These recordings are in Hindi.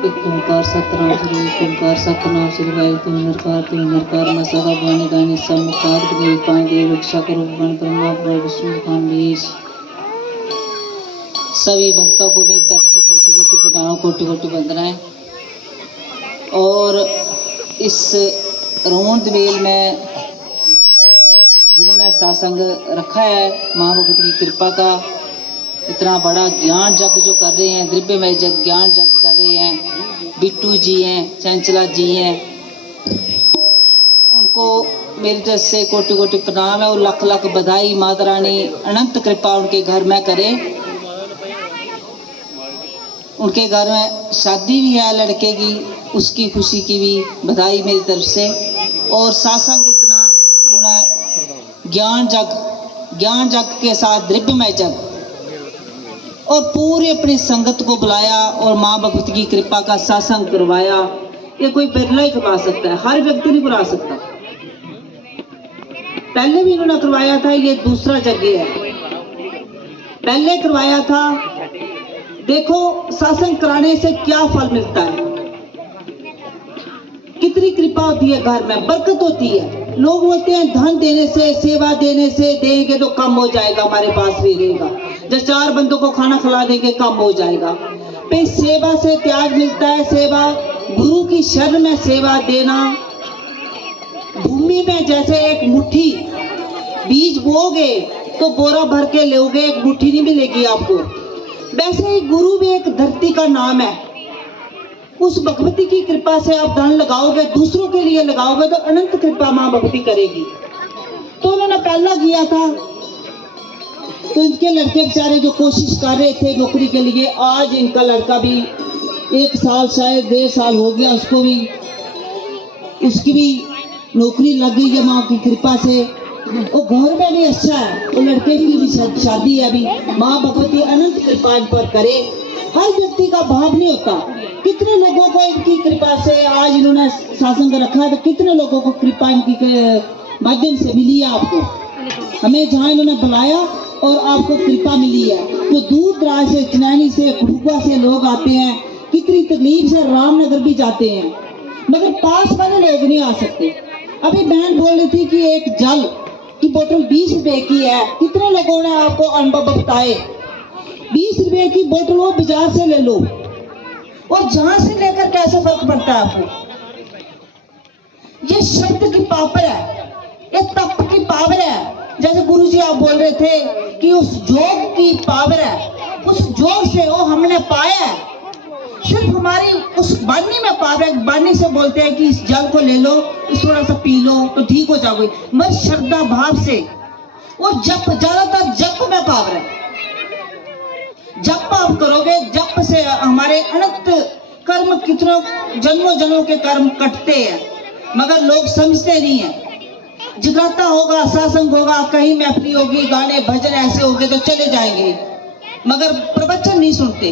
एक ओंकार सतनाम श्री एक ओंकार सतनाम श्री वायु निरकार मसाला गाने गाने समुकार देव पांडे रक्षा करो भगवान ब्रह्मा विष्णु भगवान महेश। सभी भक्तों को मेरी तरफ से कोटि कोटि प्रणाम कोटि कोटि वंदनाएं। और इस रोंद मेल में जिन्होंने सत्संग रखा है माँ भगवती की कृपा का इतना बड़ा ज्ञान जग जो कर रहे हैं, द्रव्यमय जग ज्ञान जग कर रहे हैं, बिट्टू जी हैं, चंचला जी हैं, उनको मेरी तरफ से कोटि कोटि प्रणाम है और लाख लाख बधाई। माता रानी अनंत कृपा उनके घर में करे। उनके घर में शादी भी है लड़के की, उसकी खुशी की भी बधाई मेरी तरफ से। और सत्संग इतना उन्होंने ज्ञान जग के साथ द्रव्यमय जग और पूरे अपनी संगत को बुलाया और माँ भगवती की कृपा का सत्संग करवाया। ये कोई बिरला ही करवा सकता है, हर व्यक्ति नहीं करा सकता। पहले भी इन्होंने करवाया था, ये दूसरा जगह है। पहले करवाया था, देखो सत्संग कराने से क्या फल मिलता है, कितनी कृपा होती है, घर में बरकत होती है। लोग बोलते हैं धन देने से सेवा देने से देंगे तो कम हो जाएगा, हमारे पास भी रहेगा, जब 4 बंदों को खाना खिला देंगे कम हो जाएगा। पे सेवा से त्याग मिलता है। सेवा गुरु की शरण में सेवा देना। भूमि में जैसे एक मुट्ठी बीज बोगे तो बोरा भर के लोगे, एक मुट्ठी नहीं मिलेगी आपको। वैसे ही गुरु भी एक धरती का नाम है। उस भगवती की कृपा से आप धन लगाओगे, दूसरों के लिए लगाओगे तो अनंत कृपा माँ भगवती करेगी। तो उन्होंने पहला किया था, तो इनके लड़के बेचारे जो कोशिश कर रहे थे नौकरी के लिए, आज इनका लड़का भी 1 साल शायद 1.5 साल हो गया, उसकी भी नौकरी लग गई है माँ की कृपा से। और घर में भी अच्छा है, और लड़के की भी शादी है अभी। माँ भगवती अनंत कृपा इन पर करे। हर व्यक्ति का भाव नहीं होता। कितने लोगों को इनकी कृपा से आज इन्होंने सत्संग रखा है, तो कितने लोगों को कृपा इनकी माध्यम से मिली है। आपको हमें जहाँ इन्होंने बुलाया और आपको कृपा मिली है। जो दूर दराज से, चनैनी से, खुड़कुआ से लोग आते हैं, कितनी तकलीफ से रामनगर भी जाते हैं, मगर पास वाले लोग नहीं आ सकते। अभी बहन बोल रही थी कि एक जल की बोतल 20 रुपए की है। कितने लोगों ने आपको अनुभव बताए। 20 रुपए की बोतल वो बाजार से ले लो, और जहां से लेकर कैसे फर्क पड़ता है आपको। ये शब्द की पावर है, ये तप की पावर है। जैसे गुरुजी आप बोल रहे थे कि उस जोग की पावर है, उस जोग से वो हमने पाया है। सिर्फ हमारी उस बानी में पावर है। बानी से बोलते हैं कि इस जल को ले लो, इस थोड़ा सा पी लो तो ठीक हो जाओगे, मगर श्रद्धा भाव से। और जप, ज्यादातर जप में पावर है। जप आप करोगे, जप से हमारे अनंत कर्म, कितनों जन्मों जन्मों के कर्म कटते हैं, मगर लोग समझते नहीं है। जगराता होगा, सत्संग होगा, कहीं महफिल होगी, गाने भजन ऐसे होंगे तो चले जाएंगे, मगर प्रवचन नहीं सुनते।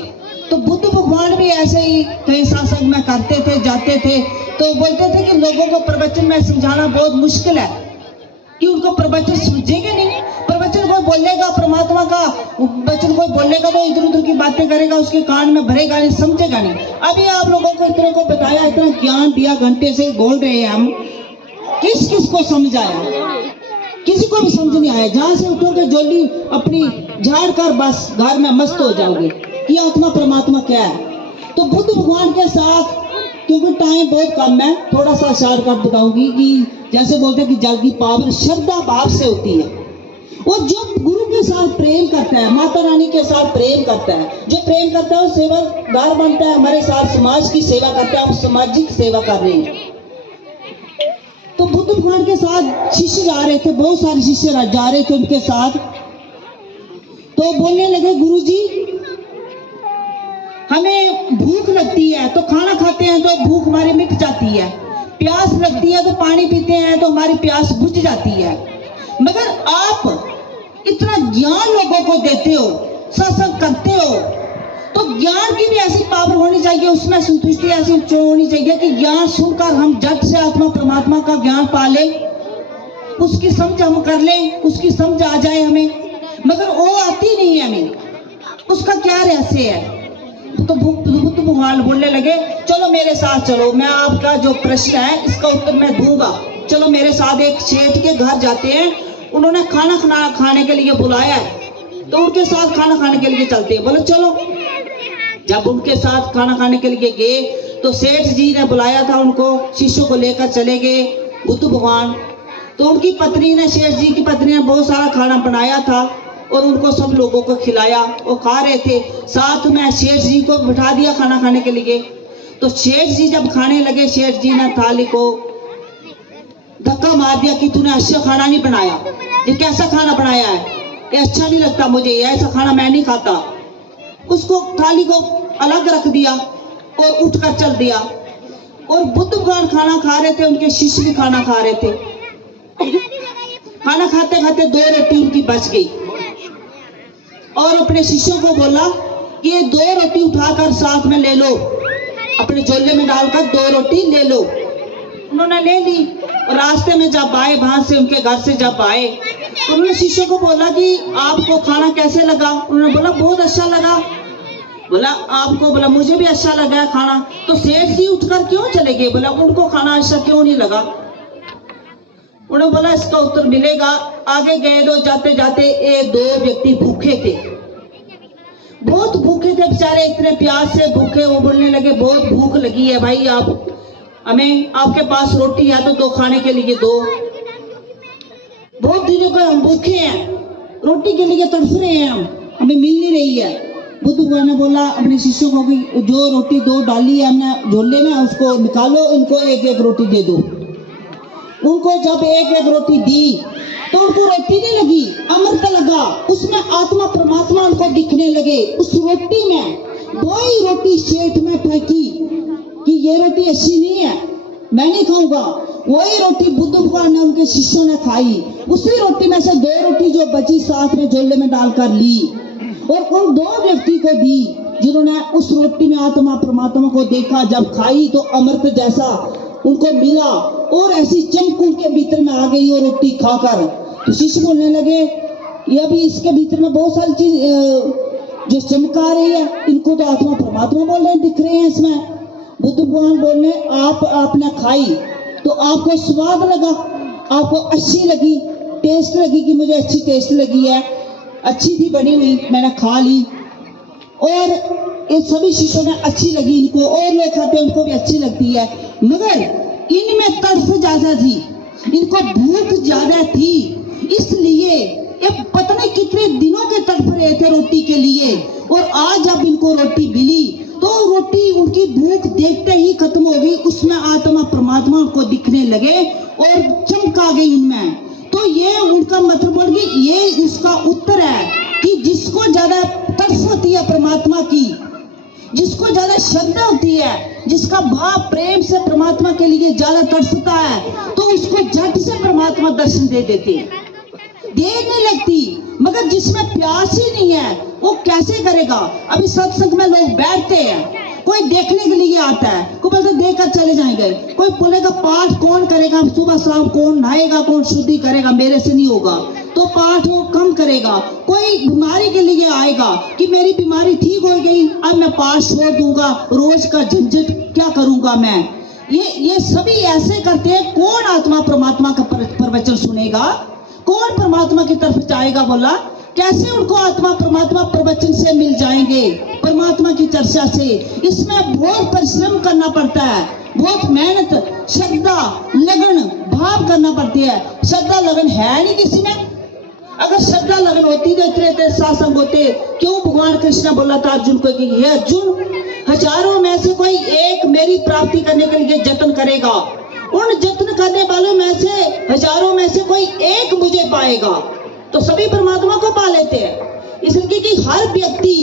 तो बुद्ध भगवान भी ऐसे ही कहीं सत्संग में करते थे, जाते थे, तो बोलते थे कि लोगों को प्रवचन में समझाना बहुत मुश्किल है, कि उनको प्रवचन समझेंगे नहीं। प्रवचन कोई बोलेगा परमात्मा का, वचन कोई बोलेगा तो इधर उधर की बातें करेगा, उसके कान में भरेगा नहीं, समझेगा नहीं। अभी आप लोगों को इतने को बताया, इतना ज्ञान दिया, घंटे से बोल रहे हैं हम, किस किस को समझ आया? किसी को भी समझ नहीं आया। जहां से उठोगे जोली अपनी झाड़ कर बस घर में मस्त हो जाओगे कि आत्मा परमात्मा क्या है। तो बुद्ध भगवान के साथ, क्योंकि टाइम बहुत कम है, थोड़ा सा शॉर्टकट बताऊंगी कि जैसे बोलते हैं कि जल की पावर श्रद्धा भाव से होती है। और जो गुरु के साथ प्रेम करता है, माता रानी के साथ प्रेम करता है, जो प्रेम करता है वो सेवादार बनता है, हमारे साथ समाज की सेवा करता है, हम सामाजिक सेवा कर रहे हैं। तो बुद्ध भगवान के साथ शिष्य जा रहे थे, बहुत सारे शिष्य जा रहे थे उनके साथ। तो बोलने लगे, गुरुजी हमें भूख लगती है तो खाना खाते हैं तो भूख हमारी मिट जाती है, प्यास लगती है तो पानी पीते हैं तो हमारी प्यास बुझ जाती है, मगर आप इतना ज्ञान लोगों को देते हो, सत्संग करते हो, तो ज्ञान की भी ऐसी पावर होनी चाहिए, उसमें संतुष्टि ऐसी होनी चाहिए कि ज्ञान सुनकर हम झट से आत्मा परमात्मा का ज्ञान पा लें, उसकी समझ हम कर लें, उसकी समझ आ जाए हमें, मगर वो आती नहीं है हमें। उसका क्या रहस्य है? तो बुद्ध भगवान बोलने लगे, चलो मेरे साथ चलो, मैं आपका जो प्रश्न है इसका उत्तर मैं दूंगा। चलो मेरे साथ। एक सेठ के घर जाते हैं, उन्होंने खाना खाने के लिए बुलाया है, तो उनके साथ खाना खाने के लिए चलते हैं। बोले चलो। जब उनके साथ खाना खाने के लिए गए तो सेठ जी ने बुलाया था उनको, शिष्यों को लेकर चले गए बुद्ध भगवान। तो उनकी पत्नी ने, सेठ जी की पत्नी ने बहुत सारा खाना बनाया था और उनको सब लोगों को खिलाया। वो खा रहे थे, साथ में सेठ जी को बिठा दिया खाना खाने के लिए। तो सेठ जी जब खाने लगे, सेठ जी ने थाली को धक्का मार दिया कि तूने अच्छा खाना नहीं बनाया, ये कैसा खाना बनाया है, ये अच्छा नहीं लगता मुझे, ऐसा खाना मैं नहीं खाता। उसको थाली को अलग रख दिया और उठकर चल दिया। और बुद्ध भगवान खाना खा रहे थे, उनके शिष्य भी खाना खा रहे थे। खाना खाते खाते 2 रोटी उनकी बच गई और अपने शिष्यों को बोला कि ये 2 रोटी उठाकर साथ में ले लो, अपने झोले में डालकर 2 रोटी ले लो। उन्होंने ले ली और रास्ते में जब आए, वहां से उनके घर से जब आए तो उन्होंने शिष्यों को बोला कि आपको खाना कैसे लगा। उन्होंने बोला बहुत अच्छा लगा। बोला आपको? बोला मुझे भी अच्छा लगा है खाना। तो सेठ जी उठकर क्यों चले गए? बोला उनको खाना अच्छा क्यों नहीं लगा? उन्होंने बोला इसका उत्तर मिलेगा। आगे गए तो जाते जाते 2 व्यक्ति भूखे थे, बहुत भूखे थे बेचारे, इतने प्यास से भूखे। वो बोलने लगे बहुत भूख लगी है भाई, आप हमें, आपके पास रोटी है तो 2 खाने के लिए दो, बहुत दिनों को हम भूखे हैं, रोटी के लिए तड़प रहे हैं, हमें मिल नहीं रही है। बुद्ध भगवान ने बोला अपने शिष्यों को कि जो रोटी 2 डाली है हमने झोले में, उसको निकालो, इनको 1-1 रोटी दे दो। उनको जब 1-1 रोटी दी तो उनको रोटी नहीं लगी, अमृत लगा। उसमें आत्मा परमात्मा उनको दिखने लगे। उस रोटी में 2 ही रोटी सेठ में फेंकी कि ये रोटी अच्छी नहीं है, मैं नहीं खाऊंगा। वही रोटी बुद्ध भगवान ने, उनके शिष्यों ने खाई। उसी रोटी में से 2 रोटी जो बची साथ में झोले में डालकर ली और उन 2 व्यक्ति को दी, जिन्होंने उस रोटी में आत्मा परमात्मा को देखा। जब खाई तो अमृत जैसा उनको मिला और ऐसी चमक उनके भीतर में आ गई वो रोटी खाकर। तो शिष्य बोलने लगे ये अभी इसके भीतर में बहुत सारी चीज जो चमका रही है, इनको तो आत्मा परमात्मा बोल रहे दिख रहे हैं इसमें। बुद्ध भगवान बोलने आपने खाई तो आपको स्वाद लगा, आपको अच्छी लगी, टेस्ट लगी कि मुझे अच्छी टेस्ट लगी है, अच्छी थी बनी हुई, मैंने खा ली। और इन सभी शिष्यों ने अच्छी लगी इनको, और लोग खाते उनको भी अच्छी लगती है, मगर इनमें तड़फ ज्यादा थी, इनको भूख ज्यादा थी, इसलिए ये पता नहीं कितने दिनों के तड़फ रहे थे रोटी के लिए। और आज जब इनको रोटी मिली तो रोटी उनकी भूख देखते ही खत्म हो गई, उसमें आत्मा परमात्मा उनको दिखने लगे और चमका गई उनमें। तो ये उनका मतलब बोल गई, ये इसका उत्तर है कि जिसको ज्यादा तड़फ होती है परमात्मा की, जिसको ज्यादा श्रद्धा होती है, जिसका भाव प्रेम से परमात्मा के लिए ज्यादा तड़पता है, तो उसको झट से परमात्मा दर्शन दे देते, देर नहीं लगती। मगर जिसमें प्यास ही नहीं है वो कैसे करेगा? अभी सत्संग में लोग बैठते हैं, कोई देखने के लिए आता है, कोई बोलते देखकर चले जाएंगे, कोई बोलेगा पाठ कौन करेगा, सुबह शाम कौन नहाएगा, कौन शुद्धि करेगा, मेरे से नहीं होगा, तो पाठ वो कम करेगा। कोई बीमारी के लिए आएगा कि मेरी बीमारी ठीक हो गई, अब मैं पाठ छोड़ दूंगा, रोज का झंझट क्या करूंगा मैं। ये सभी ऐसे करते हैं। कौन आत्मा परमात्मा का प्रवचन सुनेगा? कौन परमात्मा की तरफ जाएगा? बोला कैसे उनको आत्मा परमात्मा प्रवचन से मिल जाएंगे, परमात्मा की चर्चा से। इसमें बहुत परिश्रम करना पड़ता है, बहुत मेहनत, श्रद्धा, लगन, भाव करना पड़ती है। श्रद्धा लगन है नहीं किसी में। अगर श्रद्धा लगन होती तो इतने सत्संग होते। क्यों भगवान कृष्ण बोला था अर्जुन को कि हे अर्जुन, हजारों में से कोई एक मेरी प्राप्ति करने के लिए जतन करेगा, उन जतन करने वालों में से हजारों में से कोई एक मुझे पाएगा, तो सभी परमात्मा को पा लेते हैं। इसलिए कि हर व्यक्ति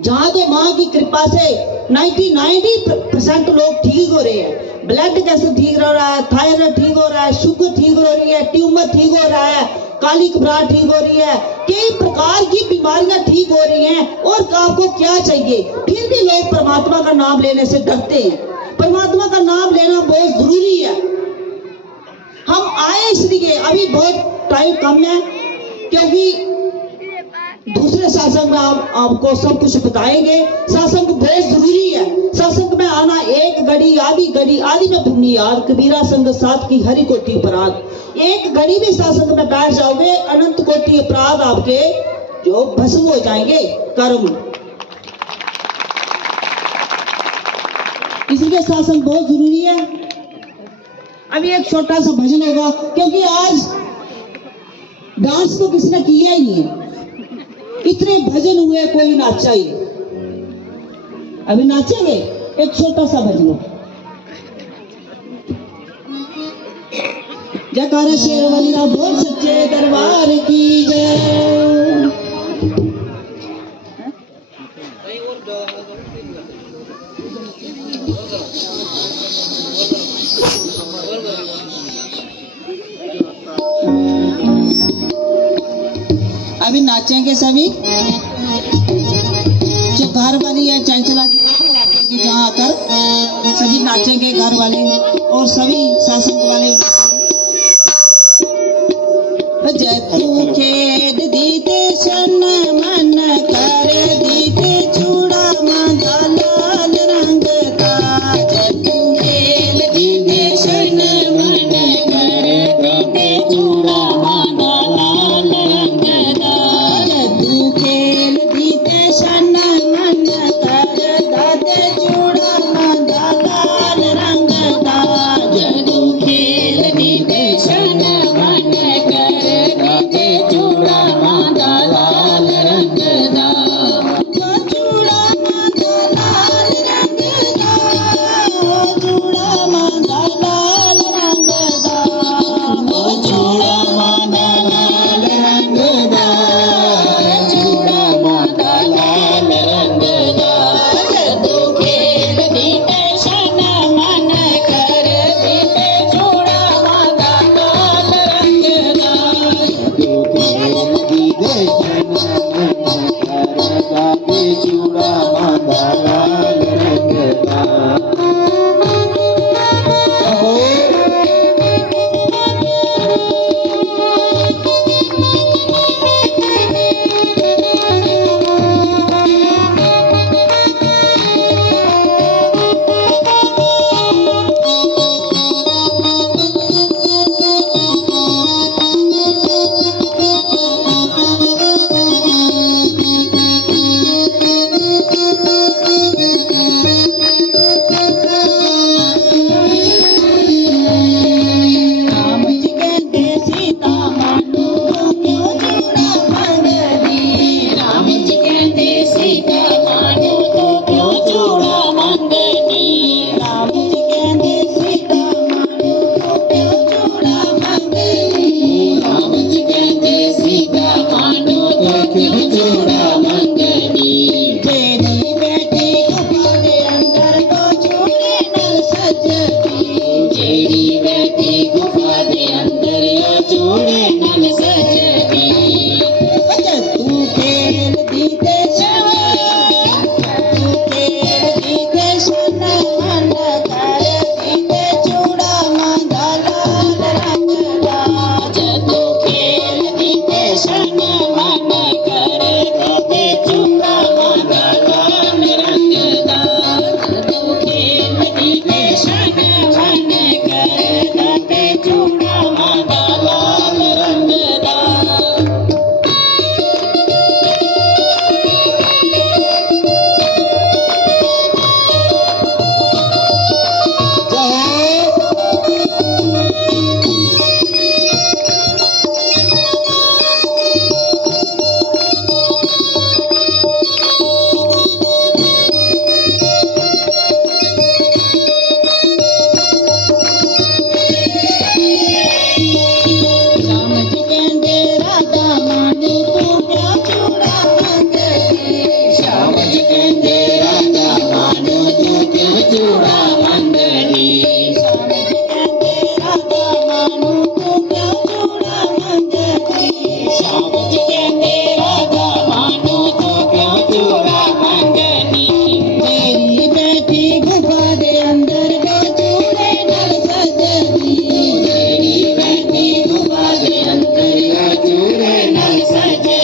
जहां तो मां की कृपा से 90% लोग ठीक हो रहे हैं। ब्लड कैसे ठीक हो रहा है, थायराइड ठीक हो रहा है, शुगर ठीक हो रही है, ट्यूमर ठीक हो रहा है, काली घबराहट ठीक हो रही है, कई प्रकार की बीमारियां ठीक हो रही हैं। और आपको क्या चाहिए? फिर भी लोग परमात्मा का नाम लेने से डरते हैं। परमात्मा का नाम लेना बहुत जरूरी है। हम आए इसलिए, अभी बहुत टाइम कम है क्योंकि दूसरे इसलिए सत्संग में आपको सब कुछ बताएंगे। सत्संग बहुत जरूरी है। सत्संग में आना एक घड़ी आदि में बुनियाद, कबीरा संग साथ की हरि कोटि अपराध। एक घड़ी भी सत्संग में बैठ जाओगे, अनंत कोटि अपराध आपके जो भस्म हो जाएंगे कर्म। इसलिए सत्संग बहुत जरूरी है। अभी एक छोटा सा भजन होगा, क्योंकि आज डांस तो किसी ने किया ही नहीं है, इतने भजन हुए कोई नाचा ही। अभी नाचेंगे, एक छोटा सा भजन हो। जयकारा शेर वाली ना बोल सच्चे दरबार की जय। अभी नाचेंगे सभी, जो घर वाली है चंचला की जहाँ आकर सभी नाचेंगे, घर वाले और सभी सत्संग वाले। जय तू खेद दीते शन मन कर दीते चूड़ा मांगा लाल रंग का। जय तू खेल दीते शन मन कर दीते चूड़ा मांगा लाल रंग का। जय तू खेल दीते शन मन कर दाते चूड़ा मांगा लाल रंग का। जय तू खेल दीते शन मन कर चूड़ा मांगा लाल रंग दा। चूड़ा मांगा लाल रंग दा। चूड़ा मांगा लाल रंग दा। चूड़ा मांगा लाल रंग दा। चूड़ा मांगा लाल रंग दा। जदू खेल दीते शन मन कर दीते चूड़ा मांगा लाल रंग दा। चूड़ा मांगा लाल रंग का। सजे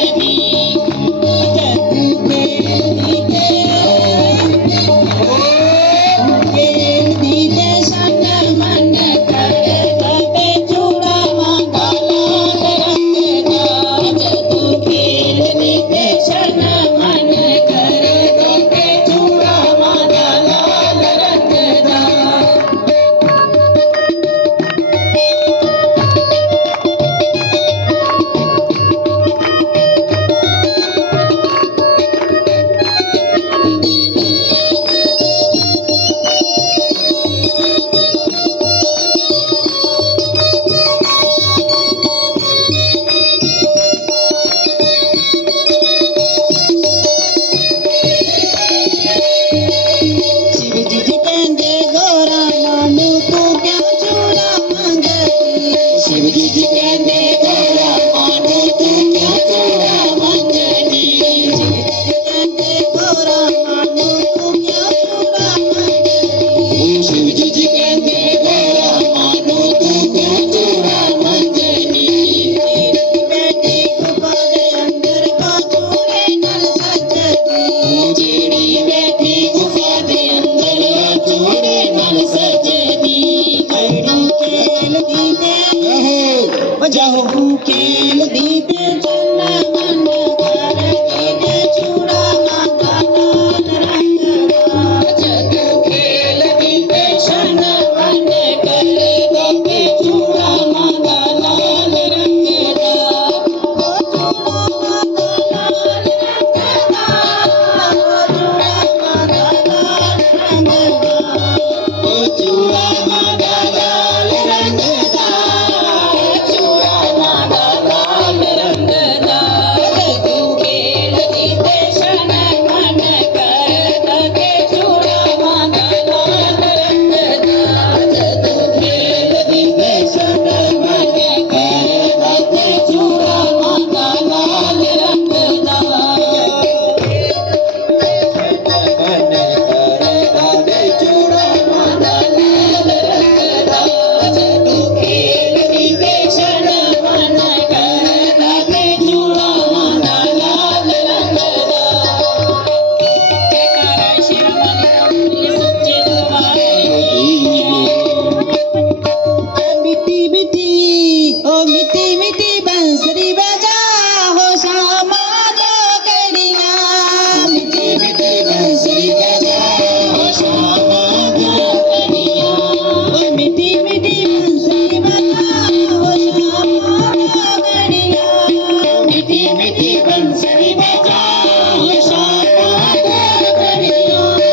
मीठी बंसरी बजाओ श्यामा गगड़िया। दो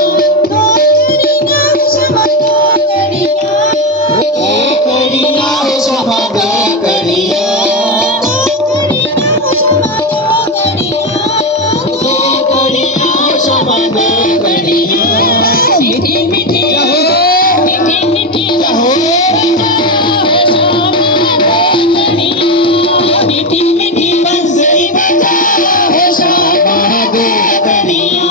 कड़िया श्यामा गगड़िया, दो कड़िया श्यामा गगड़िया, दो कड़िया श्यामा गगड़िया। मीठी मीठी मीठी मीठी रहो श्यामा गगड़िया, मीठी मीठी बंसरी बजाओ श्यामा गगड़िया।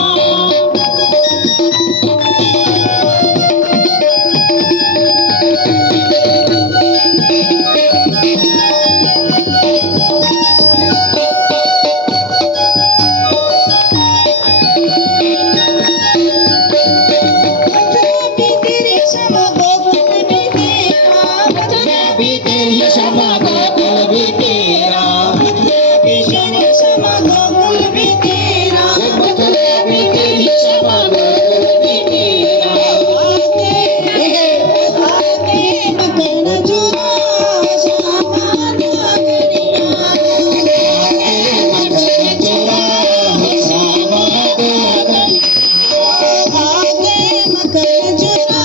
भी तेरी क्षमा गोकुल भी तेरा, भी तेरी क्षमा गोकुल भी तेरा, भी तेरी क्षमा गोकुल भी तेरा। आगे मगन जुड़ा श्यामा गगड़िया, आगे मगन जुड़ा श्यामा गगड़िया, आगे मगन जुड़ा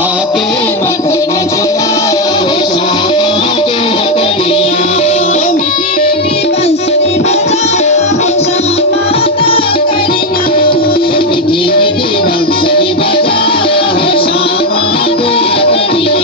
आगे मगन जुड़ाओ श्यामा गगड़िया। मीठी मीठी बंसरी बजाओ श्यामा गगड़िया, मीठी मीठी बंसरी बजाओ श्यामा गगड़िया।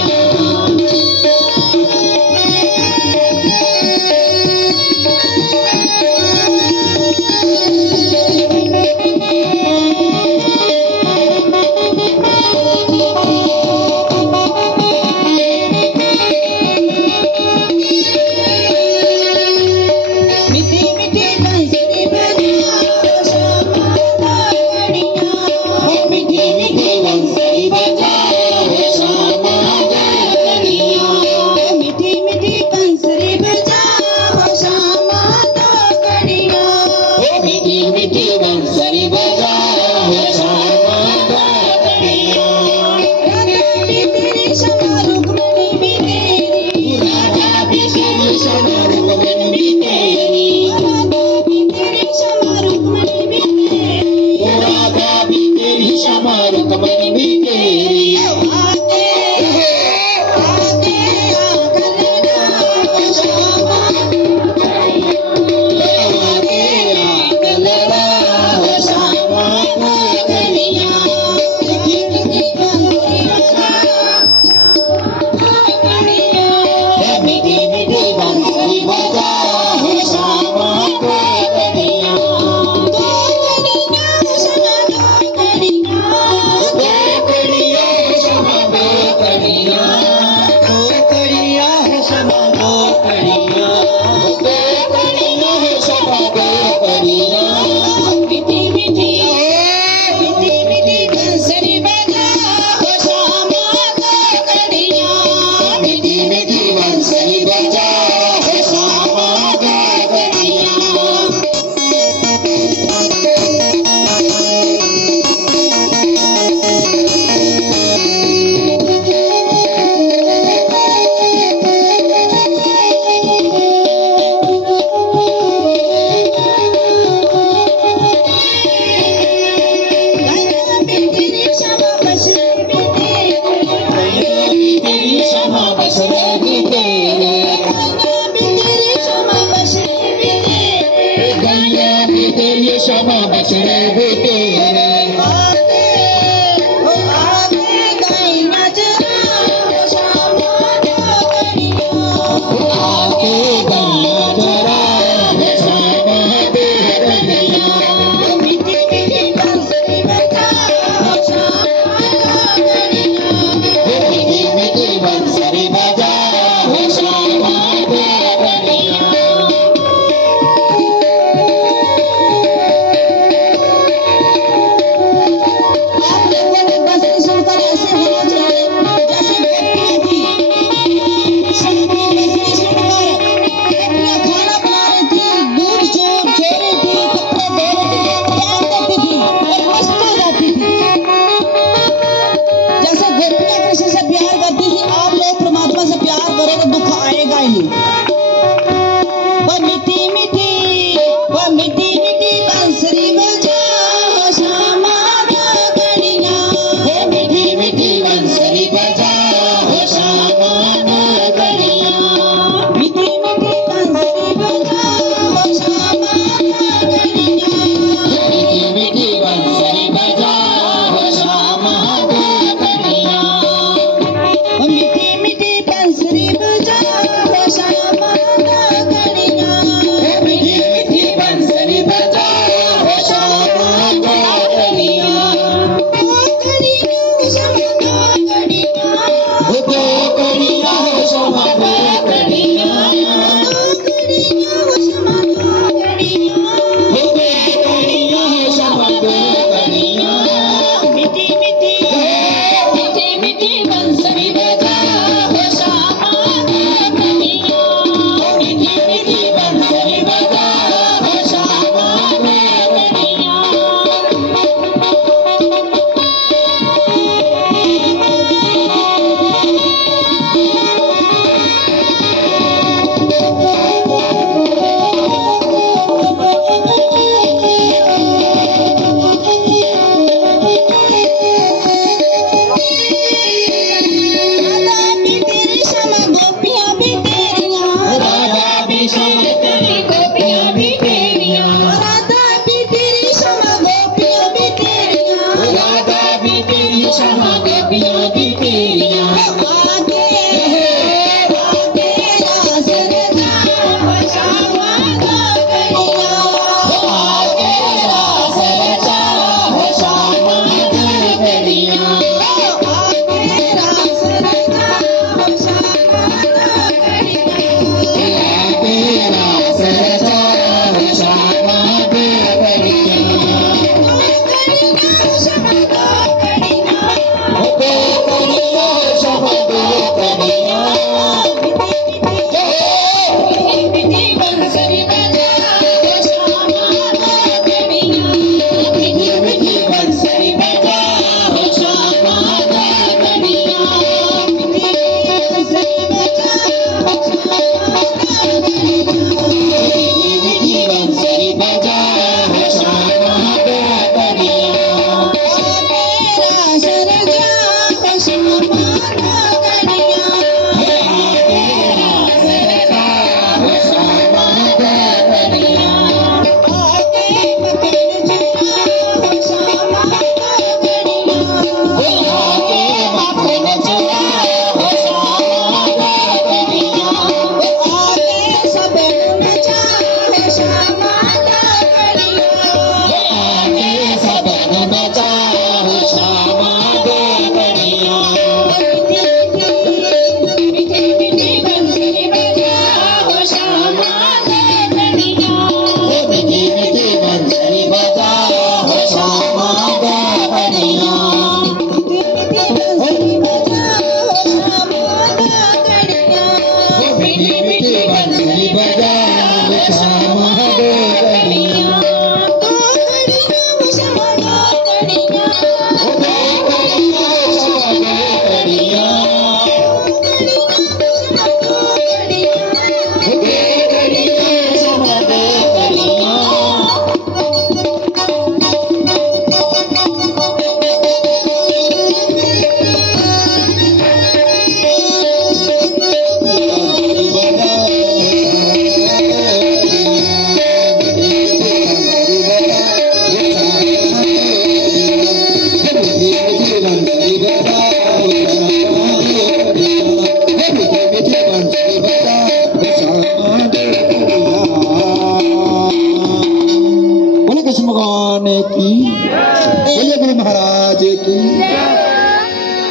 मीठी मीठी बंसरी बजाओ श्यामा गगड़िया, मीठी मीठी बंसरी बजाओ श्यामा गगड़िया, मीठी मीठी बंसरी बजाओ श्यामा गगड़िया, मीठी मीठी बंसरी बजाओ श्यामा गगड़िया। राधा भी तेरी क्षमा रुक्मिणी भी तेरी, राधा भी तेरी क्षमा रुक्मिणी भी तेरी, राधा भी तेरी क्षमा रुक्मिणी भी तेरी। आगे आगे आगल श्यामा आगे आगल श्यामा गगड़िया, मीठी मीठी बंसरी बजाओ गगड़िया, मीठी मीठी बंसरी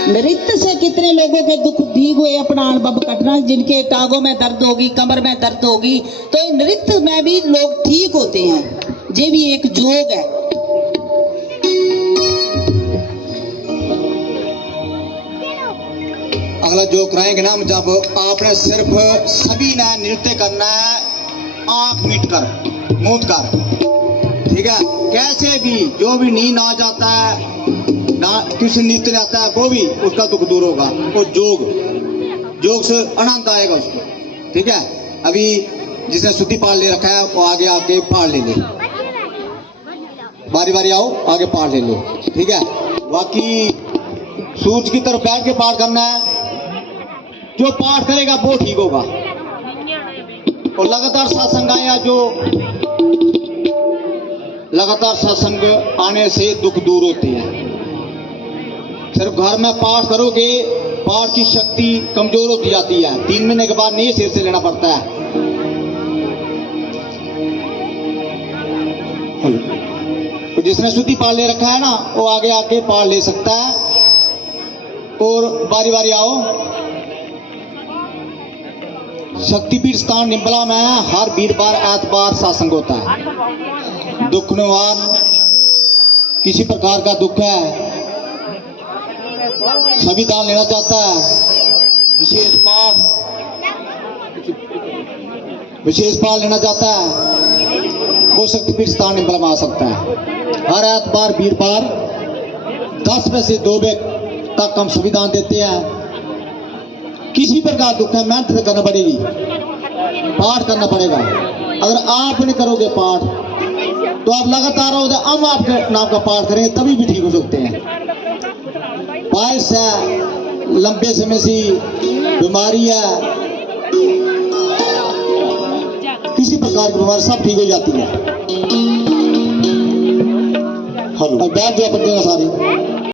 नृत्य से कितने लोगों के दुख दीग हुए अपना अनुभव कटना, जिनके टांगों में दर्द होगी, कमर में दर्द होगी, तो ये नृत्य में भी लोग ठीक होते हैं। ये भी एक योग है। अगला जो कराएंगे ना, जब आपने सिर्फ सभी ने नृत्य करना है आंख मीट कर मूंद कर, ठीक है। कैसे भी जो भी नींद आ जाता है ना, किसी नृत्य आता है, वो भी उसका दुख दूर होगा। वो योग से आनंद आएगा उसको, ठीक है। अभी जिसने शुद्धि पाठ ले रखा है वो आगे आके पाठ ले ले, बारी बारी आओ आगे पाठ ले लो, ठीक है। बाकी सूरज की तरफ बैठ के पाठ करना है। जो पाठ करेगा वो ठीक होगा। और लगातार सत्संग आया, जो लगातार सत्संग आने से दुख दूर होते हैं। सिर्फ घर में पाठ करोगे, पाठ की शक्ति कमजोर होती जाती है। 3 महीने के बाद नहीं सिर से लेना पड़ता है। तो जिसने शुद्धि पाठ ले रखा है ना, वो आगे आके पाठ ले सकता है। और बारी बारी आओ। शक्तिपीठ स्थान निम्बला में हर वीरवार एतवार सत्संग होता है। दुख निवारण, किसी प्रकार का दुख है, सभी दान लेना चाहता है, विशेष पाठ लेना चाहता है, वो शक्तिपीठ स्थान निम्बला में आ सकता है। हर एतवार वीरवार 10 में से 2 बजे तक हम सभी दान देते हैं। किसी प्रकार दुख है, मेहनत करना पड़ेगी। पाठ करना पड़ेगा। अगर आप नहीं करोगे पाठ तो आप लगातार हम आपके नाम का पाठ करेंगे तभी भी ठीक हो सकते हैं। पायस है, लंबे समय से बीमारी है, किसी प्रकार की बीमारी सब ठीक हो जाती है। हेलो, बैठ जाओ, पढ़ेगा सारे।